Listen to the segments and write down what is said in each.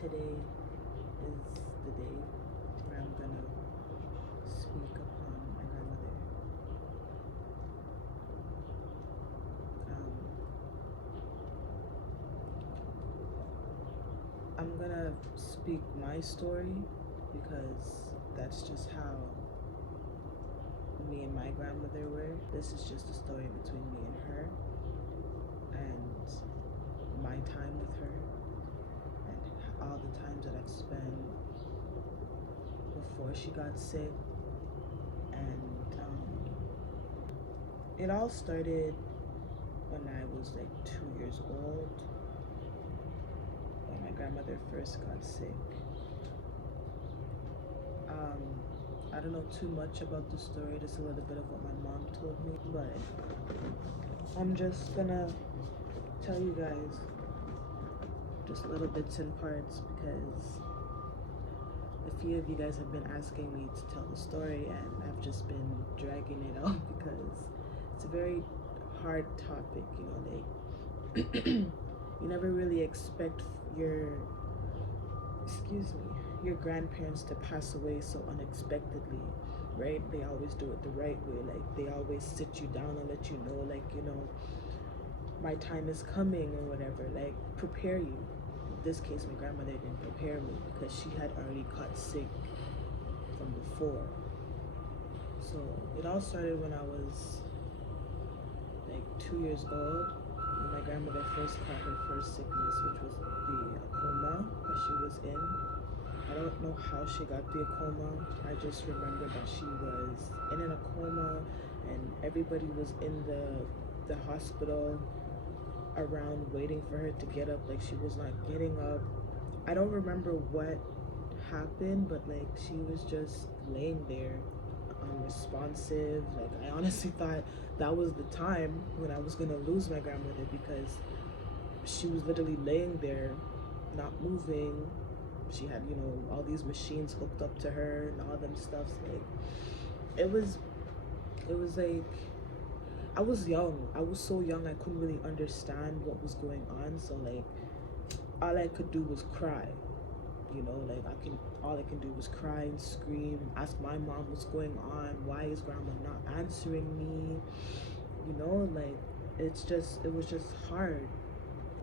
Today is the day where I'm gonna speak upon my grandmother. Um, I'm gonna speak my story because that's just how me and my grandmother were. This is just a story between me and her and my time with her and all the times that I've spent before she got sick. And it all started when I was like 2 years old, when my grandmother first got sick. I don't know too much about the story, just a little bit of what my mom told me, but I'm just gonna tell you guys just little bits and parts because a few of you guys have been asking me to tell the story and I've just been dragging it out because it's a very hard topic, like you never really expect your your grandparents to pass away so unexpectedly, right? They always do it the right way. Like they always sit you down and let you know, like, my time is coming or whatever, like prepare you. In this case, my grandmother didn't prepare me because she had already got sick from before. So it all started when I was like 2 years old, when my grandmother first caught her first sickness, which was the coma that she was in. I don't know how she got the coma. I just remember that she was in a coma and everybody was in the hospital around waiting for her to get up. Like she was not getting up. I don't remember what happened, but like she was just laying there unresponsive. Like I honestly thought that was the time when I was gonna lose my grandmother because she was literally laying there not moving. She had all these machines hooked up to her and all them stuff. Like it was like I was young. I was so young I couldn't really understand what was going on, so like all I could do was cry. Like all I can do was cry and scream, ask my mom what's going on, why is grandma not answering me? Like it was just hard.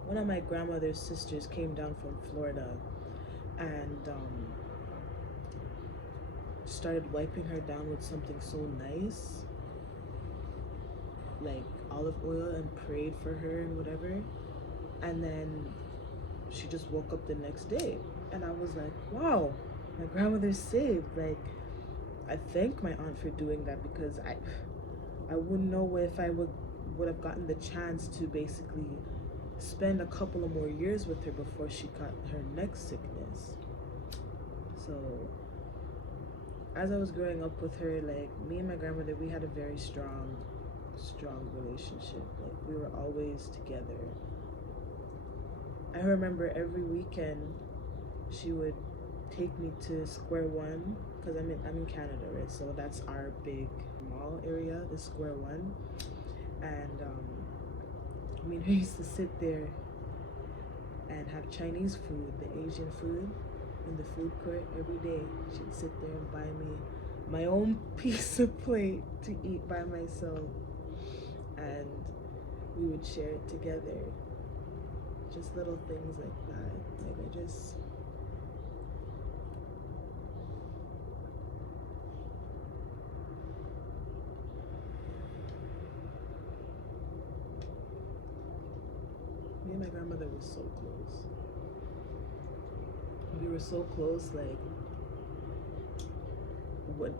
One of my grandmother's sisters came down from Florida and started wiping her down with something so nice, like olive oil, and prayed for her and whatever. And then she just woke up the next day. And I was like, wow, my grandmother's saved. Like, I thank my aunt for doing that because I wouldn't know if I would have gotten the chance to basically spend a couple of more years with her before she got her next sickness. So as I was growing up with her, like me and my grandmother, we had a very strong relationship. Like we were always together. I remember every weekend she would take me to Square One because I'm in Canada, right? So that's our big mall area, the Square One. And we used to sit there and have Chinese food, the Asian food, in the food court every day. She'd sit there and buy me my own piece of plate to eat by myself, and we would share it together. Just little things like that. Like me and my grandmother were so close. We were so close, like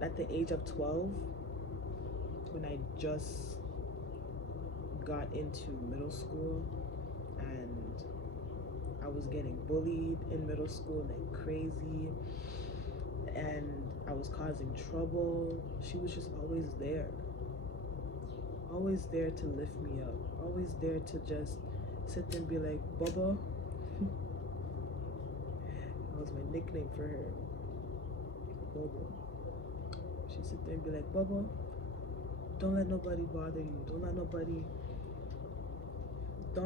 at the age of 12, when I just got into middle school and I was getting bullied in middle school like crazy, and I was causing trouble. She was just always there to lift me up, always there to just sit there and be like, Bubba. That was my nickname for her, Bubba. She'd sit there and be like, Bubba, don't let nobody bother you. Don't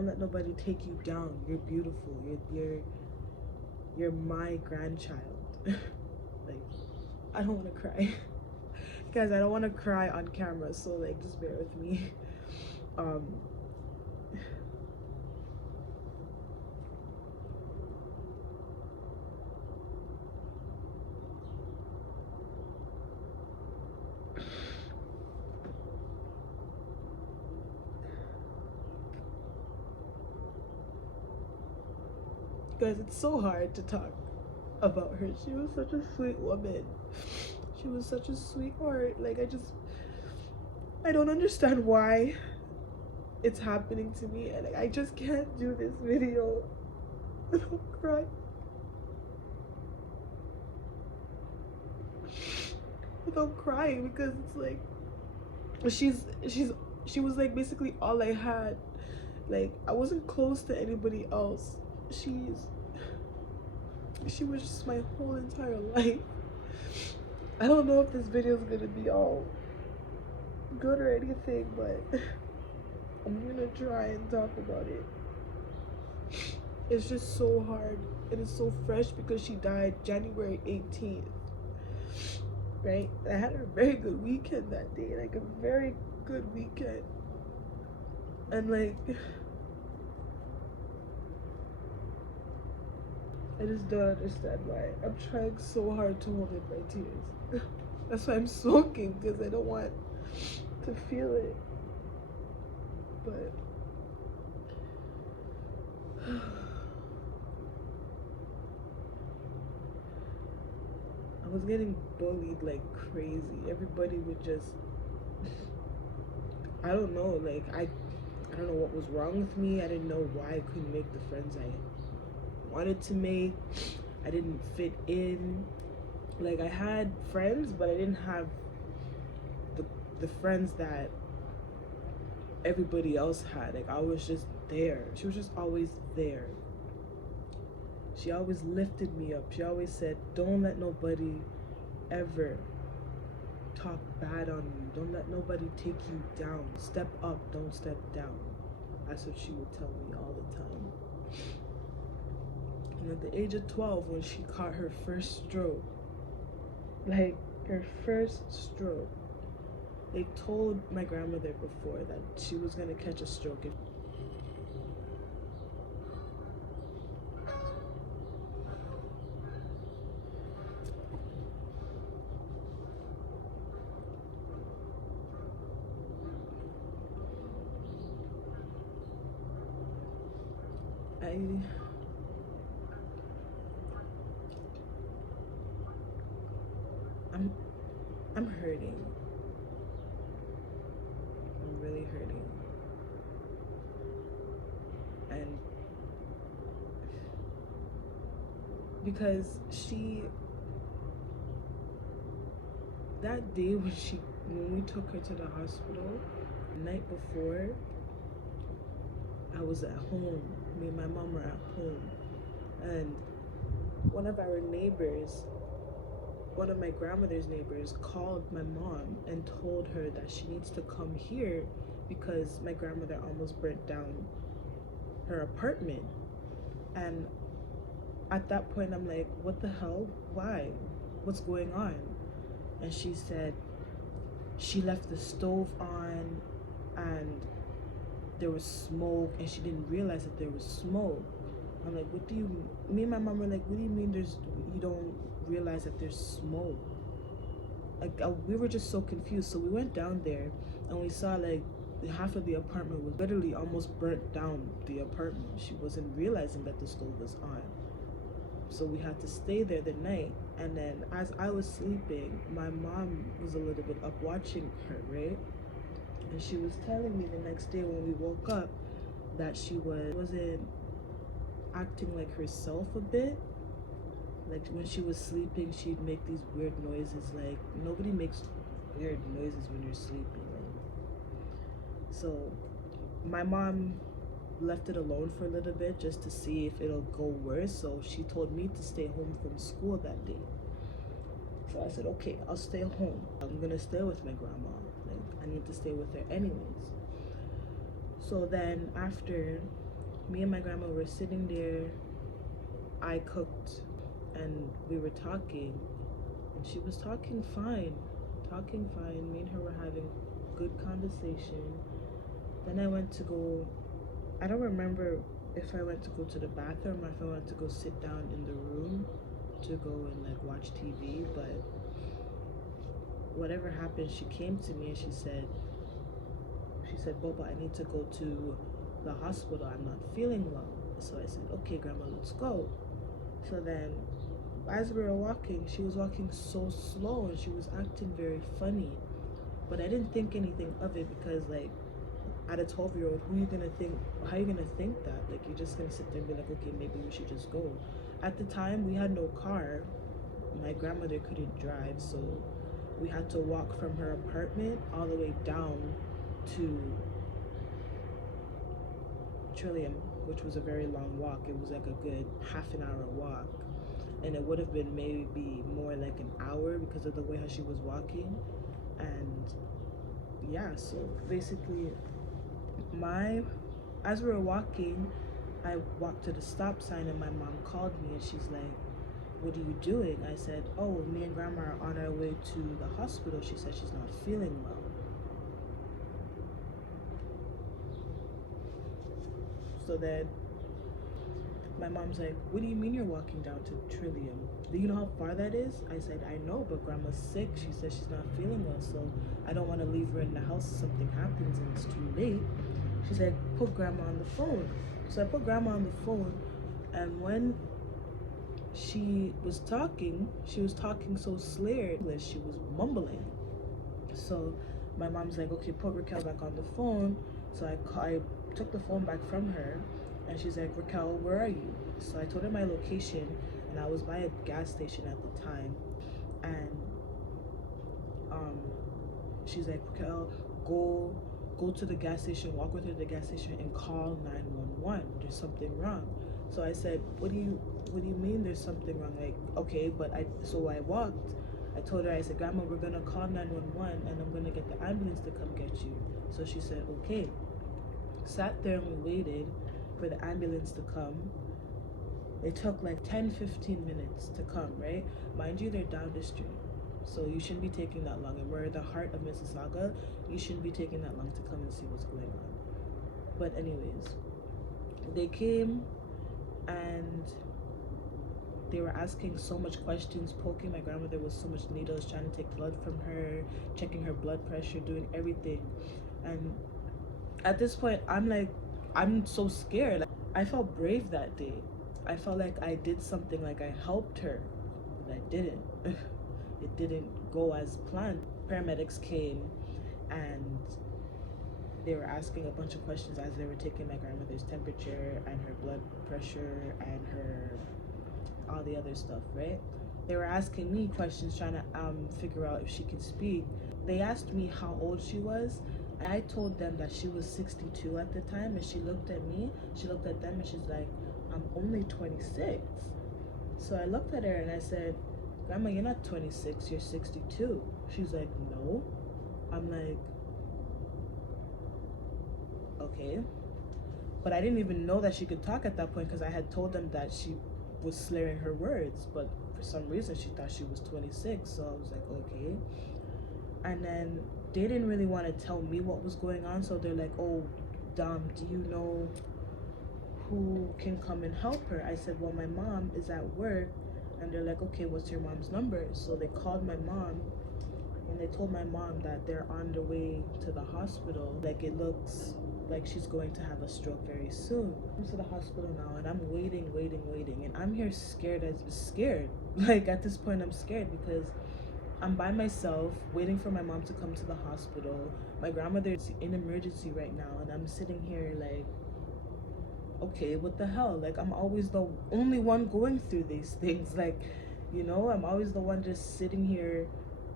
let nobody take you down. You're beautiful. You're my grandchild. Like, I don't want to cry. Guys, I don't want to cry on camera, so like just bear with me. um Guys, it's so hard to talk about her. She was such a sweet woman. She was such a sweetheart. Like, I don't understand why it's happening to me, and I just can't do this video without crying. Without crying, because it's like she was like basically all I had. Like, I wasn't close to anybody else. She was just my whole entire life. I don't know if this video is gonna be all good or anything, but I'm gonna try and talk about it. It's just so hard, and it's so fresh because she died January 18th, right? I had a very good weekend that day, like a very good weekend, and like I just don't understand why. I'm trying so hard to hold in my tears. That's why I'm soaking, because I don't want to feel it. But I was getting bullied like crazy. Everybody would just, I don't know, like I don't know what was wrong with me. I didn't know why I couldn't make the friends I wanted to make. I didn't fit in. Like, I had friends, but I didn't have the friends that everybody else had. Like, I was just there. She was just always there. She always lifted me up. She always said, don't let nobody ever talk bad on you. Don't let nobody take you down. Step up, don't step down. That's what she would tell me all the time. And at the age of 12, when she caught her first stroke, like her first stroke, they told my grandmother before that she was gonna catch a stroke. I'm hurting. I'm really hurting. And because that day when we took her to the hospital, the night before, I was at home. Me and my mom were at home. And one of our neighbors, one of my grandmother's neighbors, called my mom and told her that she needs to come here because my grandmother almost burnt down her apartment. And at that point, I'm like, what the hell? Why? What's going on? And she said she left the stove on and there was smoke, and she didn't realize that there was smoke. I'm like, what do you mean? Me and my mom were like, what do you mean you don't realize that there's smoke? Like, we were just so confused. So we went down there and we saw like half of the apartment was literally almost burnt down. The apartment, she wasn't realizing that the stove was on. So we had to stay there the night. And then as I was sleeping, my mom was a little bit up watching her, right? And she was telling me the next day when we woke up that she wasn't acting like herself a bit. Like, when she was sleeping, she'd make these weird noises. Like, nobody makes weird noises when you're sleeping. Like, so my mom left it alone for a little bit just to see if it'll go worse. So she told me to stay home from school that day. So I said, okay, I'll stay home. I'm gonna stay with my grandma. Like, I need to stay with her anyways. So then after, me and my grandma were sitting there I cooked and we were talking, and she was talking fine. Me and her were having good conversation. Then I went to go, I don't remember if I went to go to the bathroom or if I went to go sit down in the room to go and like watch TV, but whatever happened, she came to me and she said, Boba, I need to go to the hospital. I'm not feeling well. So I said, okay, Grandma, let's go. So then, as we were walking, she was walking so slow and she was acting very funny. But I didn't think anything of it because, like, at a 12-year-old, who are you gonna think? How are you gonna think that? Like, you're just gonna sit there and be like, okay, maybe we should just go. At the time, we had no car. My grandmother couldn't drive, so we had to walk from her apartment all the way down to Trillium, which was a very long walk. It was like a good half an hour walk. And it would have been maybe more like an hour because of the way how she was walking. And yeah, so basically, as we were walking, I walked to the stop sign and my mom called me and she's like, what are you doing? I said, oh, me and Grandma are on our way to the hospital. She said she's not feeling well. So then my mom's like, what do you mean you're walking down to Trillium? Do you know how far that is? I said, I know, but Grandma's sick. She says she's not feeling well, so I don't want to leave her in the house if something happens and it's too late. She said, put Grandma on the phone. So I put Grandma on the phone, and when she was talking so slurred, she was mumbling. So my mom's like, okay, put Raquel back on the phone. So I took the phone back from her, and she's like, Raquel, where are you? So I told her my location, and I was by a gas station at the time. And she's like, Raquel, go to the gas station, walk with her to the gas station and call 911. There's something wrong. So I said, what do you mean there's something wrong? Like, okay, but so I walked. I told her, I said, Grandma, we're gonna call 911 and I'm gonna get the ambulance to come get you. So she said, okay. Sat there and we waited for the ambulance to come. It took like 10-15 minutes to come, right? Mind you, they're down the street. So you shouldn't be taking that long. And we're in the heart of Mississauga. You shouldn't be taking that long to come and see what's going on. But anyways, they came and they were asking so much questions, poking my grandmother with so much needles, trying to take blood from her, checking her blood pressure, doing everything. And at this point, I'm so scared. I felt brave that day. I felt like I did something, like I helped her, but I didn't. It didn't go as planned. Paramedics came and they were asking a bunch of questions as they were taking my grandmother's temperature and her blood pressure and her all the other stuff, right? They were asking me questions, trying to figure out if she could speak. They asked me how old she was. I told them that she was 62 at the time, and she looked at me, she looked at them, and she's like, I'm only 26. So I looked at her and I said, Grandma, you're not 26, you're 62. She's like, no. I'm like, okay. But I didn't even know that she could talk at that point because I had told them that she was slurring her words, but for some reason she thought she was 26. So I was like, okay. And then they didn't really want to tell me what was going on, so they're like, oh, do you know who can come and help her? I said, well, my mom is at work. And they're like, okay, what's your mom's number? So they called my mom and they told my mom that they're on the way to the hospital. Like, it looks like she's going to have a stroke very soon. I'm to the hospital now and I'm waiting. And I'm here scared. Like, at this point, I'm scared because I'm by myself waiting for my mom to come to the hospital. My grandmother's in emergency right now and I'm sitting here like, okay, what the hell? Like, I'm always the only one going through these things. Like, I'm always the one just sitting here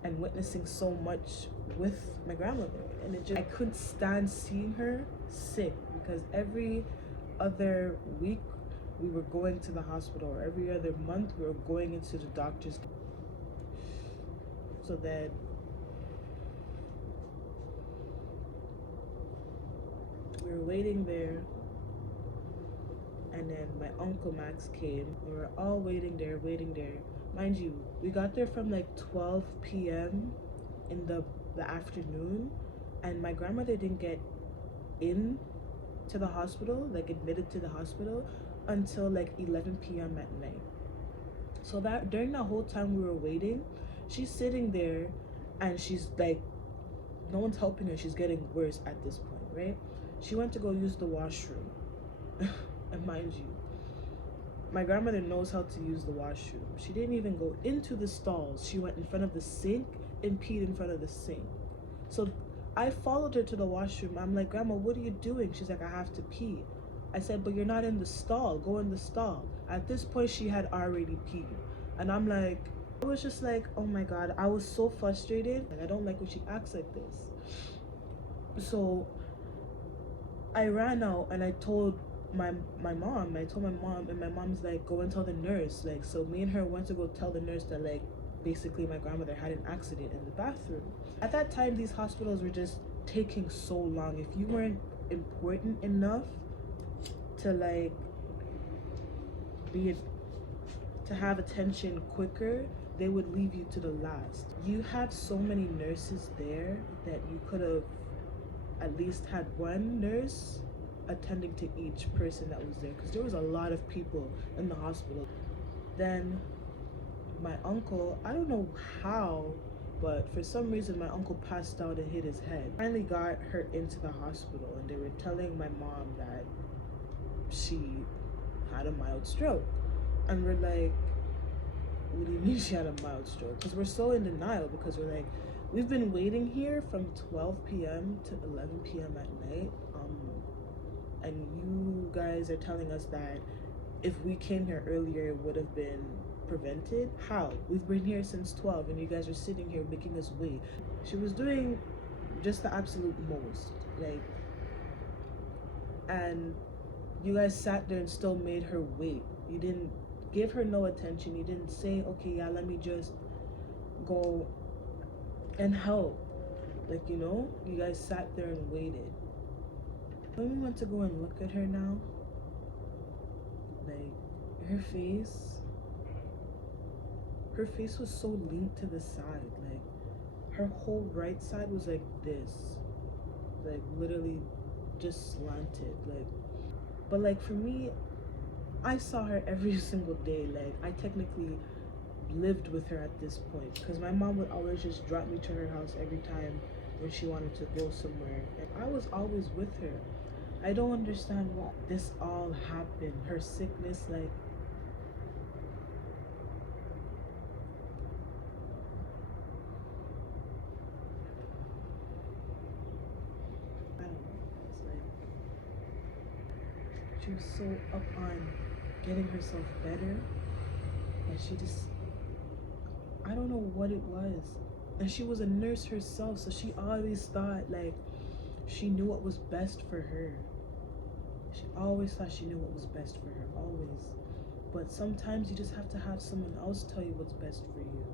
and witnessing so much with my grandmother. And I couldn't stand seeing her sick because every other week we were going to the hospital, or every other month we were going into the doctor's. So then we were waiting there, and And then my uncle Max came. We were all waiting there, waiting there. Mind you, we got there from like 12 p.m. in the afternoon, and my grandmother didn't get in to the hospital, like admitted to the hospital, until like 11 p.m. at night. So that during that whole time we were waiting, she's sitting there and she's like, no one's helping her. She's getting worse at this point, right? She went to go use the washroom. And mind you, my grandmother knows how to use the washroom. She didn't even go into the stalls. She went in front of the sink and peed in front of the sink. So I followed her to the washroom. I'm like, Grandma, what are you doing? She's like, I have to pee. I said, but you're not in the stall. Go in the stall. At this point, she had already peed. And I'm like, I was just like, oh my God. I was so frustrated. Like, I don't like when she acts like this. So I ran out and I told my mom. I told my mom, and my mom's like, go and tell the nurse. Like, so me and her went to go tell the nurse that, like, basically my grandmother had an accident in the bathroom. At that time, these hospitals were just taking so long. If you weren't important enough to like to have attention quicker, they would leave you to the last. You had so many nurses there that you could have at least had one nurse attending to each person that was there, because there was a lot of people in the hospital. Then my uncle, I don't know how, but for some reason my uncle passed out and hit his head. Finally got her into the hospital, and they were telling my mom that she had a mild stroke. And we're like, what do you mean she had a mild stroke? Because we're so in denial, because we're like, we've been waiting here from 12 p.m. to 11 p.m. at night, and you guys are telling us that if we came here earlier, it would have been prevented. How? We've been here since 12 and you guys are sitting here making us wait. She was doing just the absolute most, like, and you guys sat there and still made her wait. You didn't give her no attention. You didn't say, okay, yeah, let me just go and help. Like, you know, you guys sat there and waited. When we went to go and look at her now, like, her face was so leaned to the side. Like, her whole right side was like this, like literally just slanted. Like, but like for me, I saw her every single day. Like, I technically lived with her at this point, because my mom would always just drop me to her house every time when she wanted to go somewhere, and I was always with her. I don't understand why this all happened. Her sickness, like, I don't know. It's like she was so up on getting herself better that she just, I don't know what it was. And she was a nurse herself, so she always thought like she knew what was best for her. She always thought she knew what was best for her, always. But sometimes you just have to have someone else tell you what's best for you.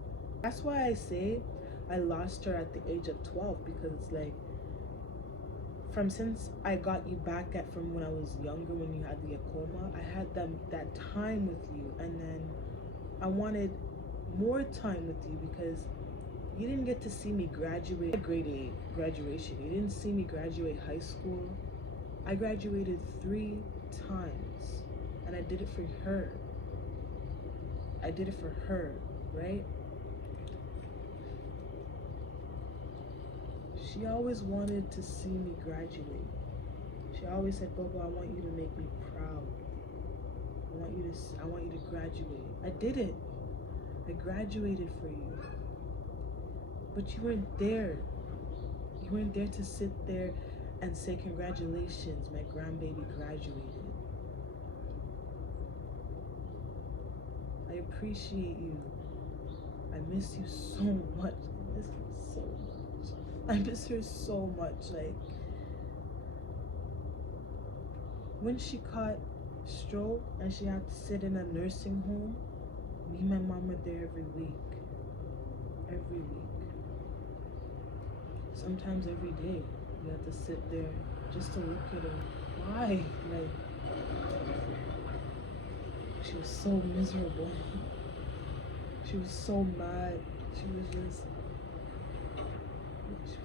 That's why I say I lost her at the age of 12, because it's like, since I got you back from when I was younger, when you had the coma, I had that time with you, and then I wanted more time with you, because you didn't get to see me graduate grade 8 graduation. You didn't see me graduate high school. I graduated 3 times, and I did it for her. I did it for her, right? She always wanted to see me graduate. She always said, Bobo, I want you to make me proud. I want you to graduate. I did it. I graduated for you. But you weren't there. You weren't there to sit there and say, congratulations, my grandbaby graduated. I appreciate you. I miss you so much. I miss you so much. I miss her so much. Like, when she caught stroke and she had to sit in a nursing home, me and my mom were there every week. Every week. Sometimes every day. You have to sit there just to look at her. Why? Like, She was so miserable. She was so mad. She was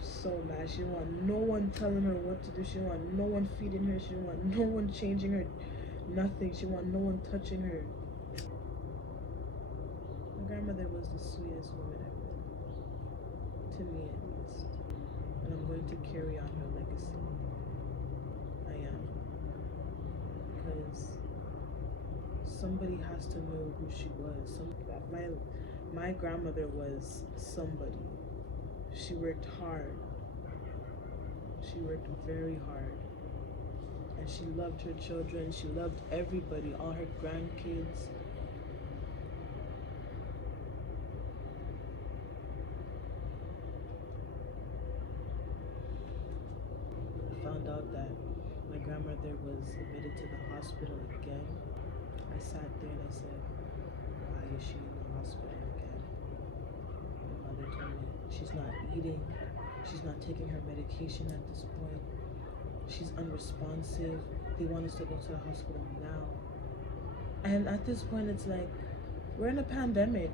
so mad. She didn't want no one telling her what to do. She didn't want no one feeding her. She didn't want no one changing her. Nothing. She didn't want no one touching her. My grandmother was the sweetest woman ever. To me, at least. And I'm going to carry on her legacy. I am. Because somebody has to know who she was. My grandmother was somebody. She worked hard. She worked very hard. And she loved her children. She loved everybody, all her grandkids. I found out that my grandmother was admitted to the hospital again. I sat there and I said, why is she in the hospital again? My mother told me she's not eating. She's not taking her medication at this point. She's unresponsive. They want us to go to the hospital now. And at this point, it's like, we're in a pandemic.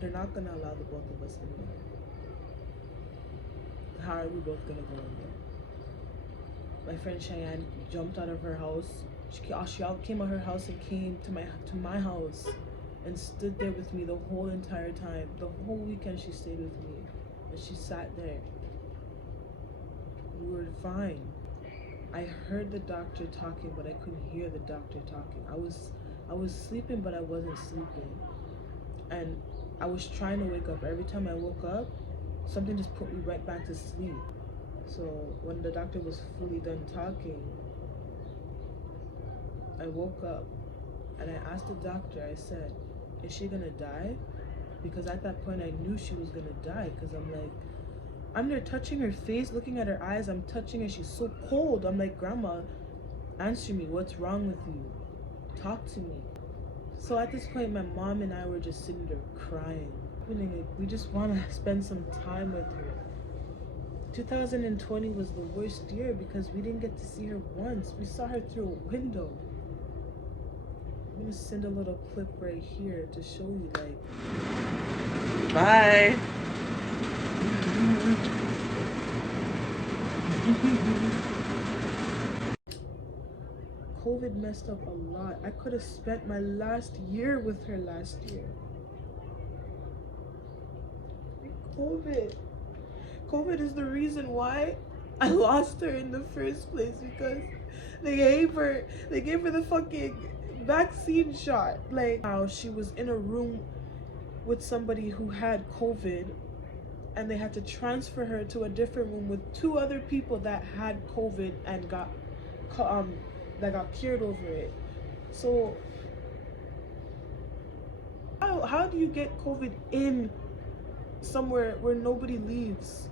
They're not going to allow the both of us in there. How are we both going to go in there? My friend Cheyenne jumped out of her house. She all came out of her house and came to my house and stood there with me the whole entire time. The whole weekend she stayed with me. And she sat there. We were fine. I heard the doctor talking, but I couldn't hear the doctor talking. I was sleeping, but I wasn't sleeping. And I was trying to wake up. Every time I woke up, something just put me right back to sleep. So when the doctor was fully done talking, I woke up and I asked the doctor, I said, is she gonna die? Because at that point I knew she was gonna die, because I'm there touching her face, looking at her eyes. I'm touching her. She's so cold. I'm like, Grandma, answer me. What's wrong with you? Talk to me. So at this point, my mom and I were just sitting there crying. We just want to spend some time with her. 2020 was the worst year because we didn't get to see her once. We saw her through a window. I'm going to send a little clip right here to show you, like... Bye. COVID messed up a lot. I could have spent my last year with her last year. COVID is the reason why I lost her in the first place, because they gave her the fucking vaccine shot. Like, how she was in a room with somebody who had COVID, and they had to transfer her to a different room with two other people that had COVID and got cured over it. So how do you get COVID in somewhere where nobody leaves?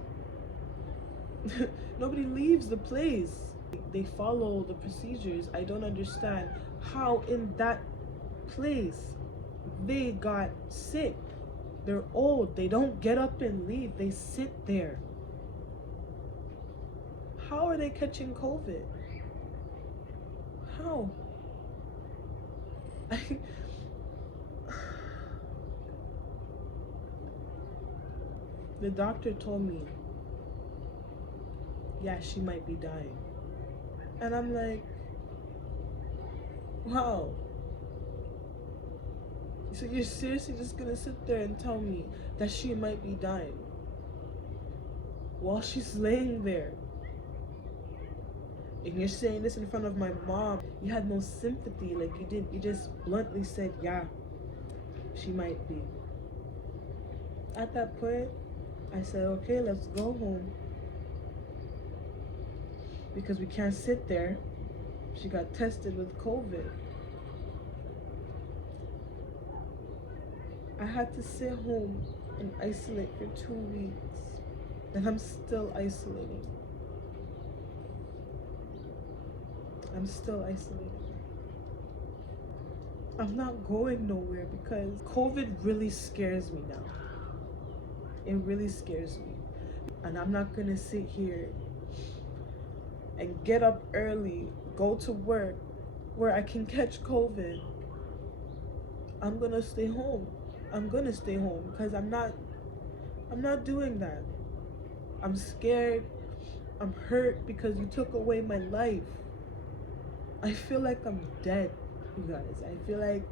Nobody leaves the place. They follow the procedures. I don't understand how in that place they got sick. They're old. They don't get up and leave. They sit there. How are they catching COVID? How? The doctor told me, yeah, she might be dying. And I'm like, wow. So you're seriously just gonna sit there and tell me that she might be dying while she's laying there? And you're saying this in front of my mom. You had no sympathy, like you did. You just bluntly said, yeah, she might be. At that point, I said, okay, let's go home. Because we can't sit there. She got tested with COVID. I had to sit home and isolate for 2 weeks. And I'm still isolating. I'm still isolating. I'm not going nowhere because COVID really scares me now. It really scares me. And I'm not gonna sit here and get up early, go to work, where I can catch COVID, I'm gonna stay home. I'm gonna stay home because I'm not doing that. I'm scared. I'm hurt because you took away my life. I feel like I'm dead, you guys. I feel like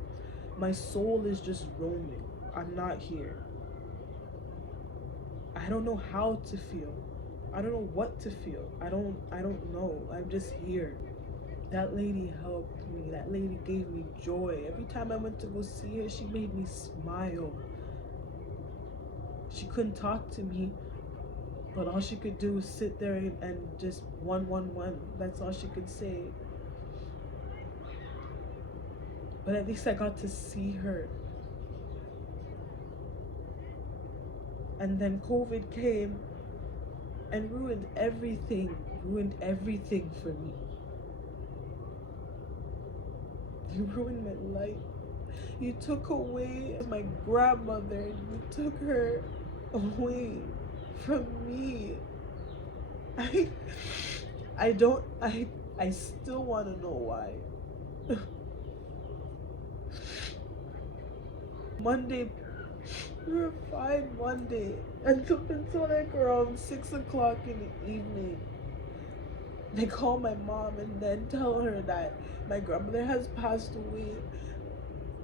my soul is just roaming. I'm not here. I don't know how to feel. I don't know what to feel. I don't know. I'm just here. That lady helped me. That lady gave me joy. Every time I went to go see her, she made me smile. She couldn't talk to me, but all she could do was sit there and just 111. That's all she could say. But at least I got to see her. And then COVID came and ruined everything. Ruined everything for me. You ruined my life. You took away my grandmother. You took her away from me. I I don't I still want to know why. Monday, we were fine Monday until like around 6 o'clock in the evening. They call my mom and then tell her that my grandmother has passed away.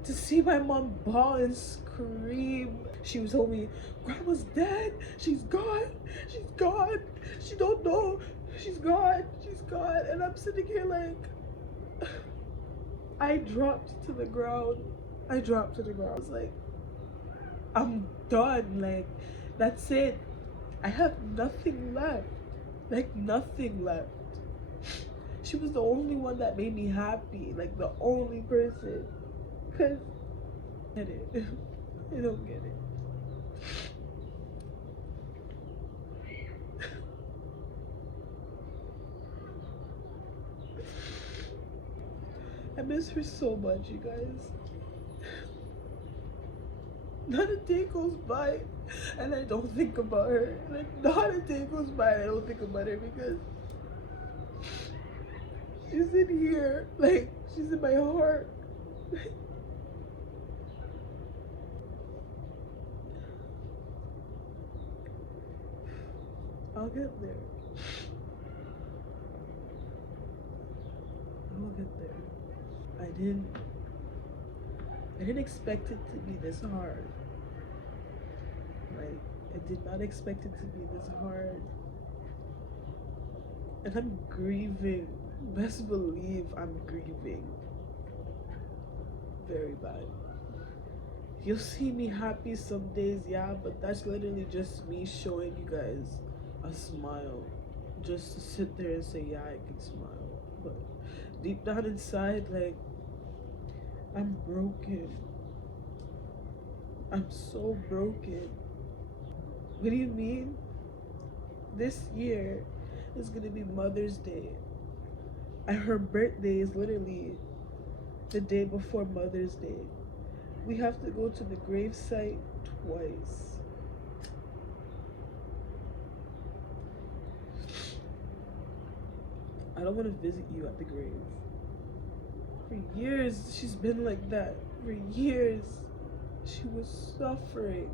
To see my mom bawl and scream. She was told me, Grandma's dead. She's gone. She's gone. She don't know. She's gone. She's gone. And I'm sitting here like, I dropped to the ground. I dropped to the ground. I was like, I'm done. Like, that's it. I have nothing left. Like, nothing left. She was the only one that made me happy. Like, the only person. Because I get it. I don't get it. I miss her so much, you guys. Not a day goes by and I don't think about her. Like, not a day goes by and I don't think about her because she's in here. Like, she's in my heart. I'll get there. I'll get there. I didn't expect it to be this hard. Like, I did not expect it to be this hard. And I'm grieving. Best believe I'm grieving. Very bad. You'll see me happy some days, yeah, but that's literally just me showing you guys a smile. Just to sit there and say, yeah, I can smile. But deep down inside, like, I'm broken. I'm so broken. What do you mean? This year is gonna be Mother's Day. And her birthday is literally the day before Mother's Day. We have to go to the gravesite twice. I don't want to visit you at the grave. For years, she's been like that. For years, she was suffering.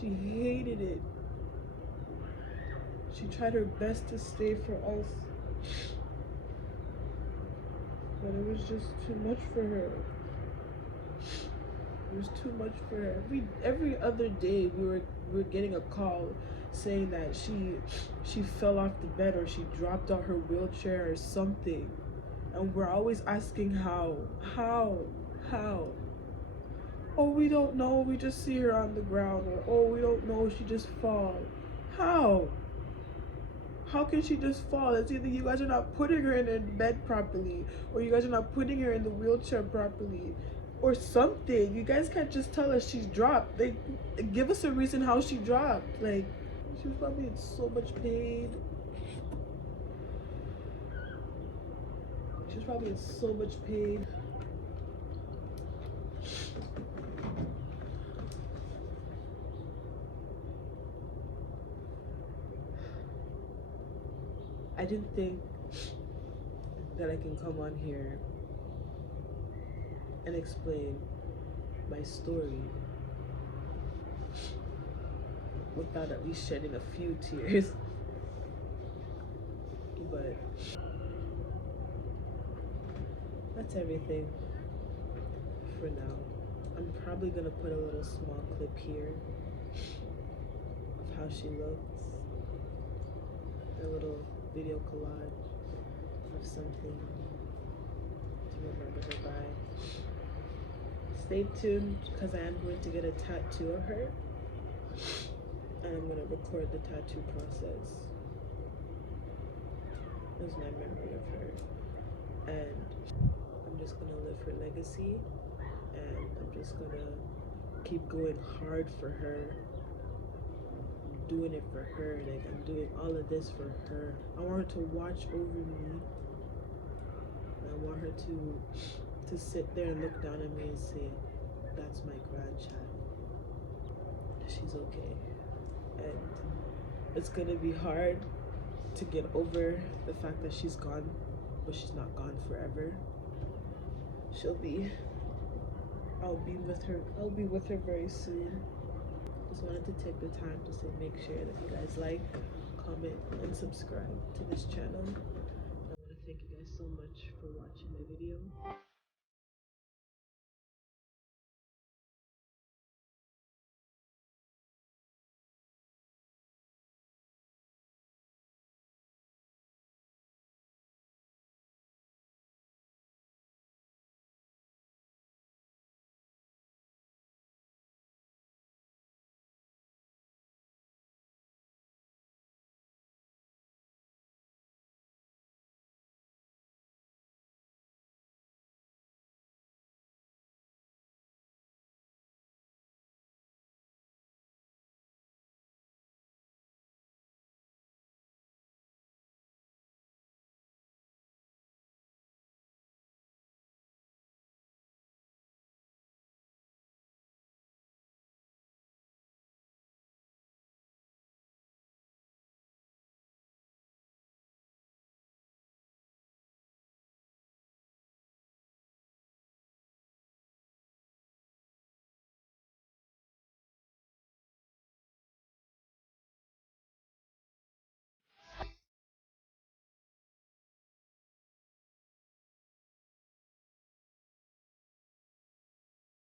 She hated it. She tried her best to stay for us. But it was just too much for her. It was too much for her. Every other day we were getting a call saying that she fell off the bed or she dropped out her wheelchair or something. And we're always asking how. Oh, we don't know, we just see her on the ground. Or, oh, we don't know, she just fall. How? How can she just fall? It's either you guys are not putting her in a bed properly, or you guys are not putting her in the wheelchair properly, or something. You guys can't just tell us she's dropped. Like, give us a reason how she dropped. Like, she was probably in so much pain. She was probably in so much pain. I didn't think that I can come on here and explain my story without at least shedding a few tears. But that's everything for now. I'm probably gonna put a little small clip here of how she looks, a little video collage of something to remember her by. Stay tuned, because I am going to get a tattoo of her, and I'm going to record the tattoo process as my memory of her. And I'm just going to live her legacy, and I'm just going to keep going hard for her. I'm doing it for her. Like, I'm doing all of this for her. I want her to watch over me. I want her to sit there and look down at me and say, that's my grandchild. She's okay. And it's gonna be hard to get over the fact that she's gone, but she's not gone forever. I'll be with her very soon. Just wanted to take the time to say, make sure that you guys like, comment, and subscribe to this channel. I want to thank you guys so much for watching my video.